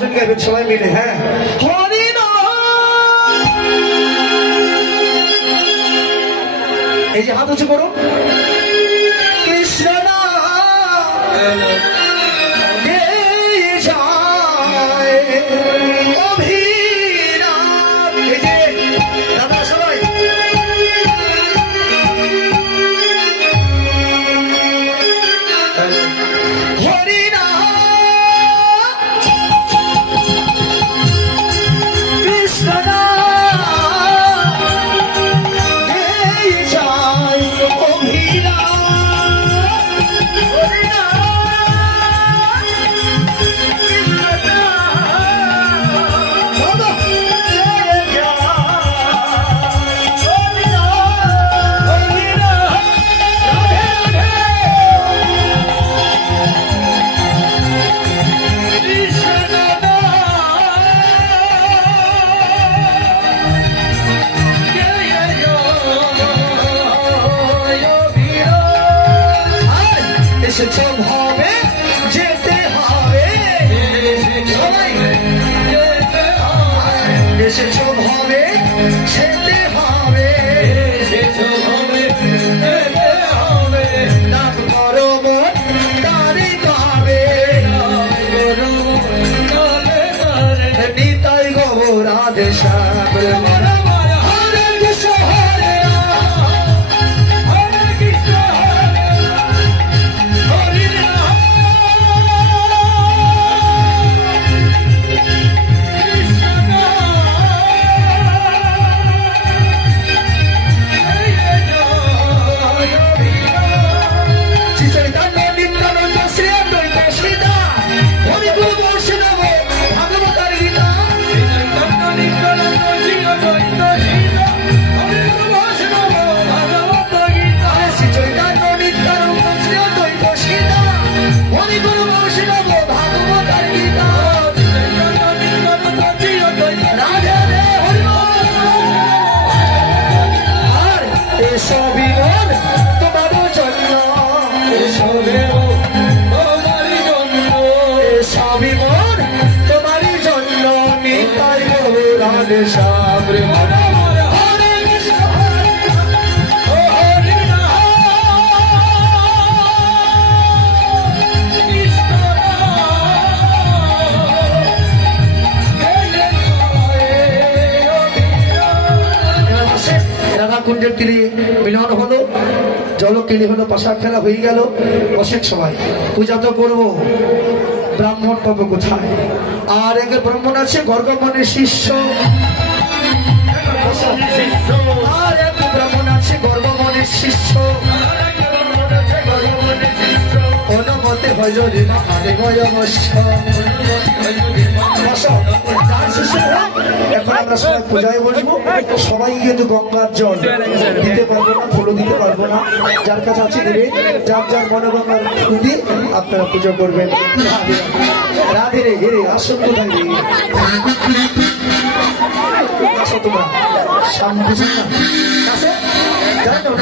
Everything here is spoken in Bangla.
ভজন গাইবেন সবাই মিলে। হ্যাঁ, হরি এই যে হাত উঁচু করুন। কৃষ্ণ হবে যেতে হবে সবাই এসেছো হবে যেতে হবে নাম করো মন তারি গাবে নিতাই গো রাধে শ্যাম সাবরে কুণ্ডের তীরে মিলন হলো, জলকেলি হলো, পাশা খেলা হয়ে গেল। বসেন সবাই, পূজা তো করবো, ব্রাহ্মণ পাবো কোথায়? আর এক ব্রাহ্মণ আছে গর্গমনের শিষ্য, আর এক ব্রাহ্মণ আছে গর্গমনের শিষ্য। অনুমতে ভজরি মা আরে এখন আমরা সবাই পূজায় বসবো। সবাই কিন্তু গঙ্গার জল দিতে পারবো না, ফুলও দিতে পারবো না। যার কাছে আছে দেবে, যার যার মনোগঙ্গার দিয়ে আপনারা পুজো করবেন। রাধে রে হেরে আসন কোথায় রে আসো তোমরা সামনে জানো